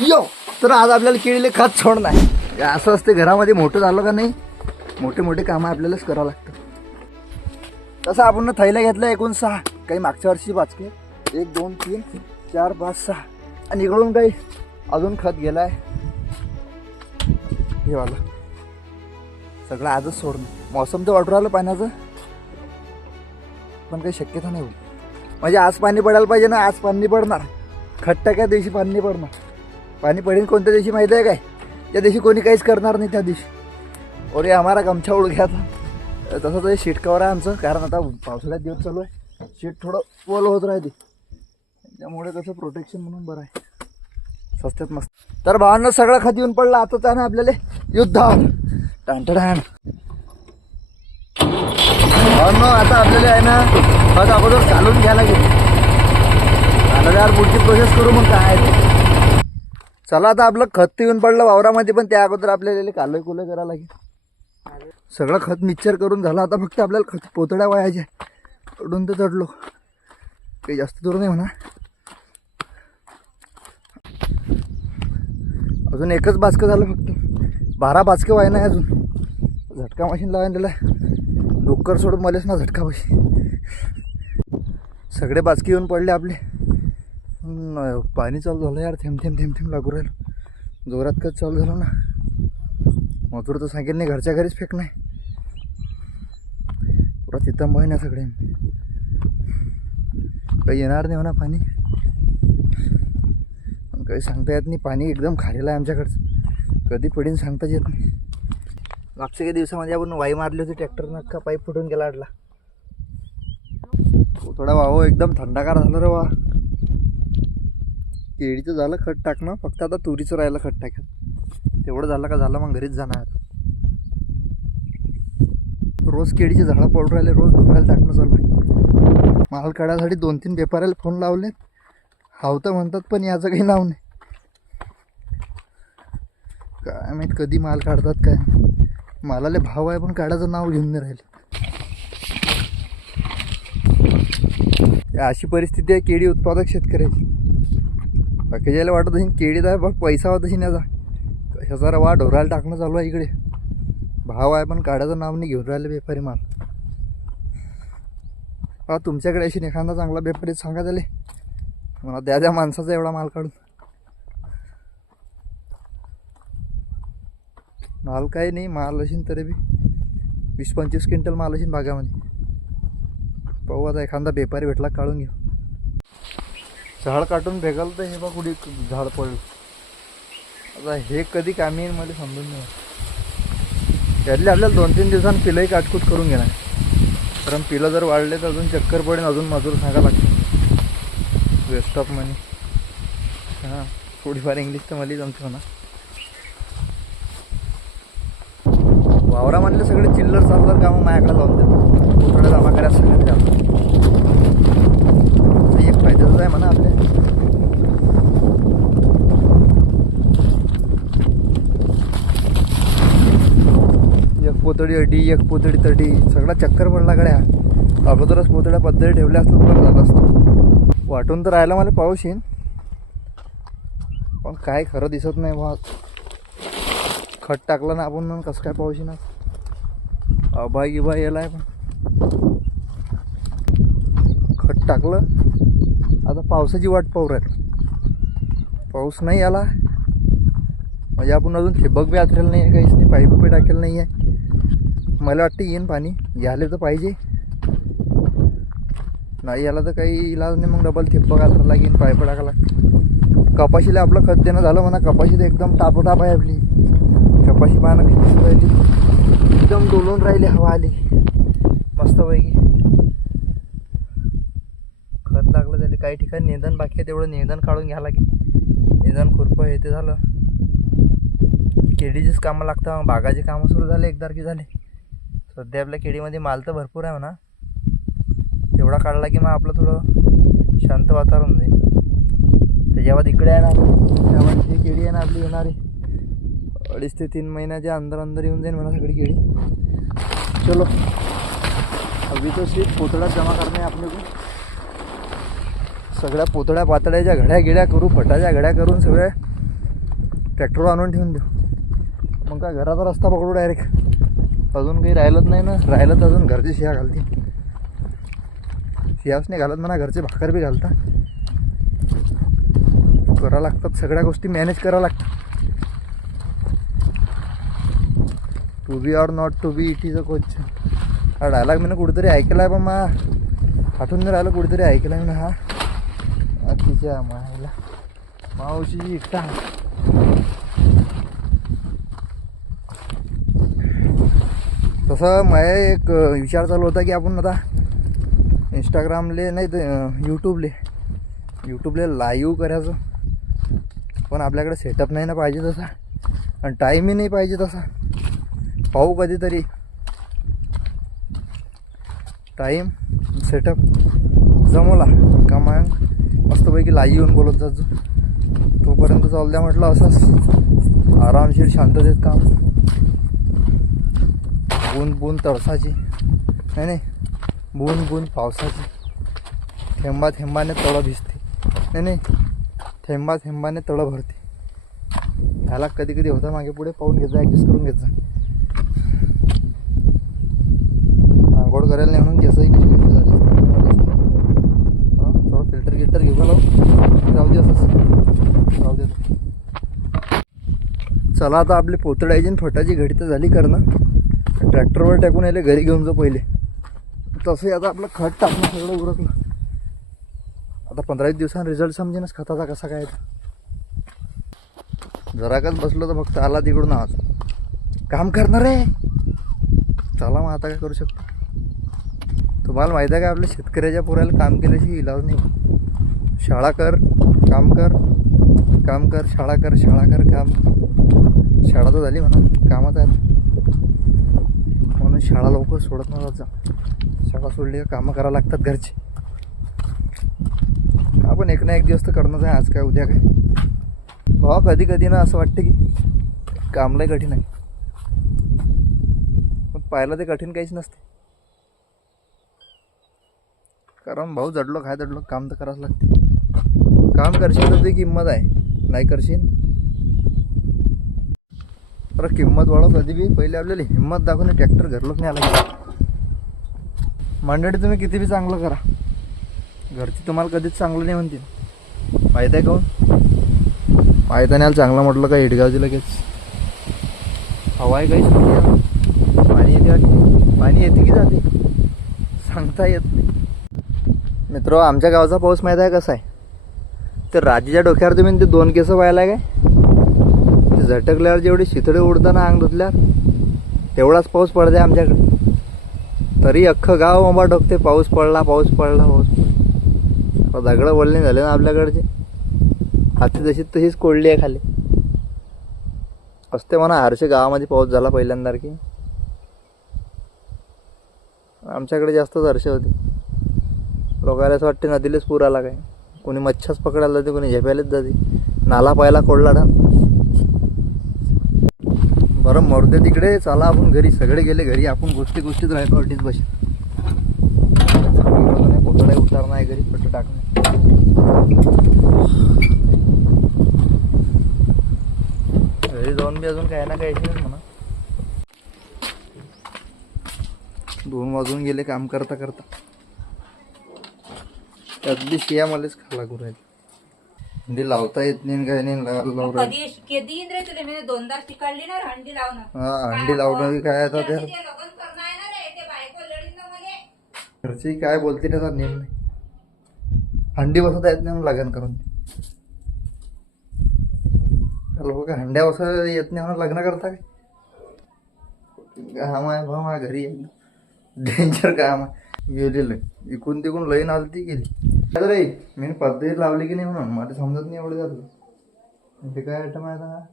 यो तर आज आपल्याला केळीले खत सोडणार आहे. असं असते घरामध्ये मोठं झालं का नाही, मोठे मोठे कामं आपल्यालाच करावं लागतं. तसं आपण थैल्या घेतल्या एकूण 6, काही मागच्या वर्षी 5 के 1 2 3 4 5 6 आणि इकडून काही अजून खत गेलाय. हे वाला सगळं आजच सोडणं. मौसम तर वाटू राहिलं पाण्याचं, पण काही शक्यता नाही होईल. म्हणजे आज पाणी पडायला पाहिजे ना, आज पाणी पडणार. खत टाक्या दिवशी पाणी नाही पडणार. पाणी पडेल कोणत्या दिवशी माहिती आहे काय? त्या दिवशी कोणी काहीच करणार नाही त्या दिवशी. और ये हमारा गमछा उड गया था. तसं तर शीट कवर आहे आमचं, कारण आता पावसाळ्यात दिवस चालू आहे. शीट थोडं ओल होत राहते, त्यामुळे कसं प्रोटेक्शन म्हणून बरं आहे. स्वस्तात मस्त. तर भावांना सगळं खत येऊन पडलं. आताच आहे ना आपल्याला युद्धावर टांटडाण. भावांनो आता आपल्याला आहे ना खत अगोदर चालून घ्यायला लागेल. आता यार पुढची प्रोसेस करू मग काय आहे. चला आता आपलं खत येऊन पडलं वावरामध्ये, पण त्या अगोदर आपल्याला कालोय कुलोय करायला लागेल. सगळं खत मिक्सचर करून झालं. आता फक्त आपल्याला खत पोतड्या वायाच्या चढून तर चढलो, काही जास्त दूर नाही म्हणा. अजून एकच बाचकं झालं फक्त. 12 बाचके व्हाय नाही अजून. झटका मशीन लावायला दिला. डोकर सोडून मलाच ना झटका मशीन. सगळे बाचके येऊन पडले आपले. पाणी चालू झालं यार, थेंब थेंब थेंब थेंब लागू राहिलं. जोरात कच चालू झालं ना. मजूर तर सांगेल नाही, घरच्या घरीच फेक नाही. पुरा तिथं महिना सगळे काही येणार नाही म्हणा पाणी. काही सांगता येत नाही. पाणी एकदम खालेलं आहे आमच्याकडचं. कधी पडीन सांगताच येत नाही. मागच्या काही दिवसामध्ये आपण वाई मारली होती ट्रॅक्टरनं, का पाईप फुटून गेला अडला. थोडा वाहो एकदम थंडागार झालं रे वा. केळीचं झालं खत टाकणं, फक्त आता तुरीचं राहिलं खत टाकत. तेवढं झालं का झालं, मग घरीच जाणार. रोज केळीचे झाडं पडून राहिले, रोज डोक्याला टाकणं चालू आहे. माल काढायसाठी 2-3 व्यापाऱ्याला फोन लावलेत. हाव तर म्हणतात, पण याचं काही नाव नाही. काय माहीत कधी माल काढतात काय. मालाले भाव आहे पण काढायचं नाव घेऊन नाही राहिले. अशी परिस्थिती आहे केळी उत्पादक शेतकऱ्याची. बाकीच्याला वाटत असेल केळीत आहे बघ पैसा होत असेल याचा. कशाचा रवा ढोरायला टाकणं चालू आहे इकडे. भाव आहे पण काढायचं नाव नाही घेऊन राहिले व्यापारी माल. तुमच्याकडे अशी एखादा चांगला व्यापारी सांगा त्याला, मला द्या माणसाचा एवढा माल काढून. माल काही नाही, माल असेल तरी बी 20-25 क्विंटल माल असेल बागामध्ये. पाहू आता एखादा व्यापारी भेटला काढून घेऊ. झाड काटून फेकाल तर हे बा कुठे झाड पडलं. आता हे कधी कामी येईल मला समजून नाही. त्यातले आपल्याला 2-3 दिवसांनी पिलंही काटकूट करून घेणार. कारण पिलं जर वाढले तर अजून चक्कर पडेल, अजून मजूर सांगा लागते. वेस्ट ऑफ मनी. हां थोडीफार इंग्लिश तर मला जमते म्हणा. वावरामधले सगळे चिल्लर चालणार कामं माझ्याकडे लावून देतात. थोडं जमा करायला सांगत राहतो. एक फायद्याच आहे म्हणा आपल्या. एक पोतडी अडी, एक पोतडी तडी, सगळा चक्कर पडला गड्या. अगोदरच पोतड्या पद्धती ठेवल्या असतात बरं झालं असतं. वाटून तर राहिला मला पाऊस येईन, पण काय खरं दिसत नाही बा. खत टाकलं ना आपण म्हणून कसं काय पाऊस येईन. अभाय गिभा यायला आहे पण खत टाकलं. आता पावसाची वाट पाहू राहिलो. पाऊस नाही आला म्हणजे आपण अजून ठिबक बी आथरेलं नाही आहे, काहीच नाही. पाईप बी टाकेलं नाही आहे. मला वाटतं येईन पाणी, यायला तर पाहिजे. नाही आला तर काही इलाज नाही, मग डबल ठिबक आथरा लागेल, पाईप टाका लागते. कपाशीला आपलं खत देणं झालं म्हणा. कपाशी तर एकदम टापोटाप आहे आपली. कपाशी पानं खिचून राहिली, एकदम डोलून राहिली, हवा आली मस्तपैकी. खत लागलं त्याला. काही ठिकाणी निंदन बाकी आहे, तेवढं निंदन काढून घ्यावं लागेल. निंदन खुरपं हे ते झालं केळीचीच कामं लागतं. बागाची कामं सुरू झाले एकदा की झाले. सध्या आपल्या केळीमध्ये माल तर भरपूर आहे म्हणा. तेवढा काढला की मग आपलं थोडं शांत वातावरण जाईल. त्याच्यावर इकडे आहे ना त्यावर ही केळी आहे ना आपली येणारी 2.5 ते 3 महिन्याच्या अंदर येऊन जाईल म्हणा सगळी केळी. चलो अभी तो सिर्फ पोतड़ा जमा करणे आपले को. सगळ्या पोतड्या पातळ्याच्या घड्या गिड्या करू, फटाच्या घड्या करून सगळ्या ट्रॅक्टरवर आणून ठेवून देऊ. मग काय घराचा रस्ता पकडू डायरेक्ट. अजून काही राहिलंच नाही ना. राहिलं तर अजून घरची शिया घालते. शियाच नाही घालत म्हणा, घरचे भाकर बी घालता. करा लागतात सगळ्या गोष्टी, मॅनेज करा लागतात. To be or not to be, it is a question. हा डायलॉग मी कुठेतरी ऐकला आहे, पण मा आठवून नाही राहिलं. कुठेतरी ऐकला आहे मी हा. तिच्या मायला मावशी एकटा. तसं माझा एक विचार चालू होता की आपण आता इंस्टाग्रामले नाही तर यूट्यूबले लाईव्ह करायचं. पण आपल्याकडे सेटअप नाही ना पाहिजे तसा, आणि टाईमही नाही पाहिजे तसा. पाहू कधीतरी टाईम सेटअप जमवला का मग मस्तपैकी लाईव्ह येऊन बोलत जातो. तोपर्यंत चालू द्या म्हटलं असंच आरामशीर शांततेत काम. बूंद बूंद तळसाची नाही, बूंद बूंद पावसाची. थेंबा थेंबाने तळं भिजते नाही, थेंबा थेंबाने तळं भरते. ह्याला कधी कधी होता मागे पुढे, पाहून घेत जा, ॲडजस्ट करून घेत जा. आंघोळ करायला नाही म्हणून केसही कशी कशी झाली. थोडं फिल्टर घेऊ का लावू, जाऊ दे असंच जाऊ दे. चला आता आपली पोतड्याची फटाची घडी तर झाली करणं. ट्रॅक्टरवर टाकून यायला घरी घेऊन जाऊ पहिले. तसंही आता आपलं खत टाकणं सगळं उरकलं. आता 15-20 दिवसांनी रिझल्ट समजेनच खताचा कसा काय. जराकाच बसलो तर फक्त आला तिकडून आवाज, काम करणार आहे. चला मग आता काय करू शकतो. तुम्हाला माहिती आहे का, आपल्या शेतकऱ्याच्या पोराला काम केल्याशी इलाज नाही. शाळा कर, काम कर, काम कर, शाळा कर, शाळा कर, काम. शाळा तर झाली म्हणा, कामच आहे. म्हणून शाळा लवकर सोडत नव्हता जा. शाळा सोडली का कामं करावं लागतात घरची. आपण एक ना एक दिवस तर करणंच आहे. आज काय उद्या काय. भावा कधी कधी ना असं वाटतं की काम लय कठीण आहे, पण पाहिलं ते कठीण काहीच नसते. कारण भाऊ जडलो काय जडलो, काम तर करावंच लागते. काम करशील तर ती किंमत आहे, नाही करशील बरं किंमत वाढव कधी बी. पहिले आपल्याला हिंमत दाखवून ट्रॅक्टर घरलोच नाही आला. मंडळी तुम्ही किती बी चांगलं करा, घरची तुम्हाला कधीच चांगलं नाही म्हणतील. माहीत आहे काहून? माहीत नाही चांगलं म्हटलं का हिडगावची लगेच हवा आहे. काहीच पाणी येते, पाणी येते की जाते सांगता येत नाही. मित्र, आमच्या गावचा पाऊस माहीत आहे कसा आहे. तर राजीच्या डोक्यावर तुम्ही ते 2 केस व्हायला काय, ते झटकल्यावर जेवढी शितळे उडताना अंग धुतल्यावर तेवढाच पाऊस पडते आमच्याकडे. तरी अख्खं गाव मोबा डोकते, पाऊस पडला पाऊस पडला पाऊस पडला. दगडं बोलणे झाले ना आपल्याकडचे. हाती जशी तशीच कोळली आहे खाली. असते म्हणा हरशे गावामध्ये पाऊस झाला पहिल्यांदा की. आमच्याकडे जास्तच हरशे होते. लोकांना असं वाटते नदीलाच पूर आला काय. कोणी मच्छाच पकडायला जाते, कोणी झेपायलाच जाते. नाला पाहायला कोळला ना. बरं मरते तिकडे, चला आपण घरी. सगळे गेले घरी, आपण गोष्टीत राहायचो अडीच बस. पोतडा उतारणं आहे घरी, पट्ट टाकणं. घरी जाऊन बी अजून काय ना काय म्हणा. 2 वाजून गेले काम करता करता. त्यातली शिया मलाच खाला करू राहिली. हंडी लावता येत नाही काय नाही. हा हंडी लावणं काय आता त्या घरची काय बोलते त्याचा नेम नाही. हंडी बसवता येत नाही लग्न करून. लोक काय हंड्या बसवता येत नाही म्हणून लग्न करता काय. काम आहे भाऊ माझ्या घरी डेंजर काम आहे. गेलेलं इकून तिकून लईन आलती गेली रे. मी पद्धती लावली की नाही म्हणून मला समजत नाही एवढं झालं. ते काय आयटम आहे आता.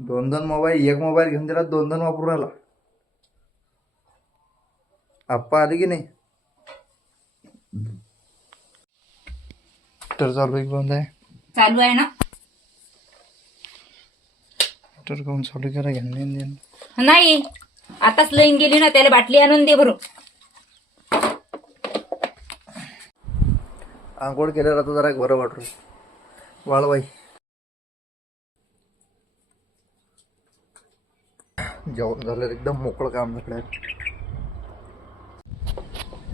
2 मोबाईल, एक मोबाईल घेऊन दिला 2 वापरून राहिला. आप्पा आले की नाही. तर चालू आहे बंद आहे. चालू आहे ना. तर कोण चालू करा घेऊन नाही आताच लाईन गेली ना, त्याला बाटली आणून दे भरून. आंघोळ केल्यावर आता जरा बरं वाटू वाळवाई. जेवण झालं एकदम मोकळं काम झालं.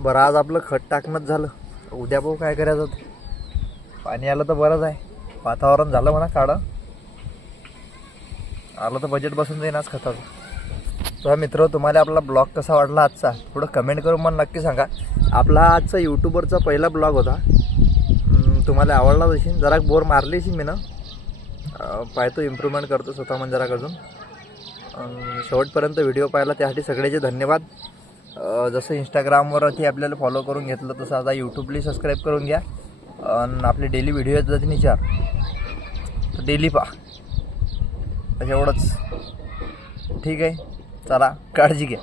बरं आज आपलं खत टाकणंच झालं. उद्या भाऊ काय करायचं होतं. पाणी आलं तर बरंच आहे. वातावरण झालं म्हणा काढा आलं तर बजेट बसून जाईन आज खताचं. तर मित्र तुम्हाला आपला ब्लॉग कसा वाटला आजचा थोडं कमेंट करून मला नक्की सांगा. आपला आजचा यूट्यूबवरचा पहिला ब्लॉग होता. तुम्हाला आवडला असेल. जरा बोर मारली असेल मी ना. पाहतो इम्प्रूव्हमेंट करतो स्वतः म्हणजे जरा अजून. शेवटपर्यंत व्हिडिओ पाहिला त्यासाठी सगळ्याचे धन्यवाद. जसं इंस्टाग्रामवरती आपल्याला फॉलो करून घेतलं तसं आता यूट्यूबली सबस्क्राईब करून घ्या. आणि आपले डेली व्हिडिओ येत जातील 4 तर डेली पहा. एवढंच ठीक आहे. चला काळजी घ्या.